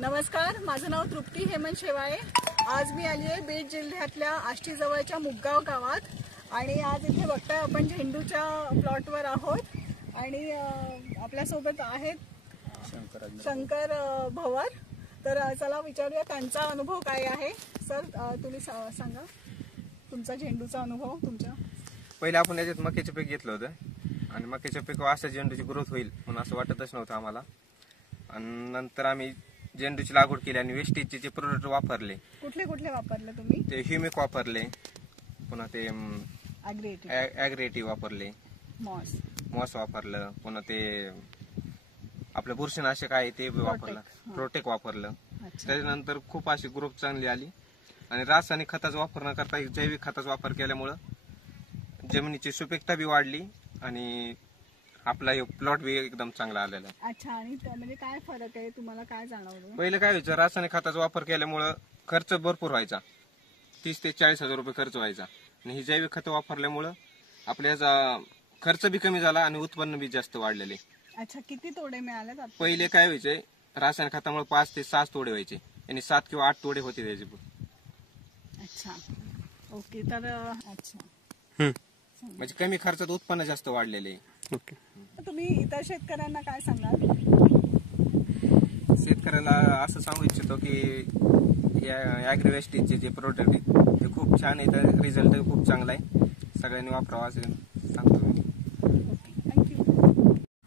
नमस्कार, माझं नाव तृप्ती हेमंत शेवाळे। आज मी आली आहे बीड जिल्ह्यातल्या आष्टी जवळच्या मुगगाव गावात आणि आज इथे बघताय आपण झेंडूच्या प्लॉटवर आहोत आणि आपल्यासोबत आहेत शंकर भवर। तर चला विचारूया त्यांचा अनुभव काय आहे। सर, तुम्ही सांगा तुमचा झेंडूचा अनुभव तुमच्या। पहिले आपण याच्यात मक्याचे पीक घेतलं होतं आणि मक्याच्या पिकावर असं झेंडूची ग्रोथ होईल म्हणून असं वाटतच नव्हतं आम्हाला। आणि नंतर आम्ही झेंडूची लागवड केली आणि वेस्टेजचे जे प्रोडक्ट वापरले। कुठले कुठले वापरले तुम्ही? ते ह्युमिक वापरले, पुन्हा ते ॲग्रेटिव्ह वापरले, मॉस वापरलं, पुन्हा ते आपलं बुरशीनाशक आहे ते वापरलं, प्रोटेक्ट वापरलं। त्याच्यानंतर खूप अशी ग्रोथ चांगली आली आणि रासायनिक खताचा वापर न करता जैविक खताचा वापर केल्यामुळं जमिनीची सुपीकता बी वाढली आणि आपला हे प्लॉट बी एकदम चांगला आलेला आहे। अच्छा, आणि म्हणजे काय फरक आहे, तुम्हाला काय जाणवलं? पहिले काय व्हायचं, रासायनिक खताचा वापर केल्यामुळं खर्च भरपूर व्हायचा, 30 ते 40 हजार रुपये खर्च व्हायचा आणि ही जैविक खतं वापरल्यामुळं आपल्याचा खर्च बी कमी झाला आणि उत्पन्न बी जास्त वाढलेले। अच्छा, किती तोडे मिळाले? पहिले काय व्हायचे, रासायनिक खतामुळे 5 ते 6 तोडे व्हायचे आणि 7 किंवा 8 तोडे होते त्याचे। अच्छा, ओके। तर अच्छा, म्हणजे कमी खर्चात उत्पन्न जास्त वाढलेले। ओके, तुम्ही इतर शेतकऱ्यांना काय सांगाल? शेतकऱ्याला असं सांगू इच्छितो की या ॲग्रोवेस्टेजचे जे प्रोडक्ट आहेत ते खूप छान आहेत, रिझल्ट खूप चांगला आहे, सगळ्यांनी वापरावा असं सांगतो मी।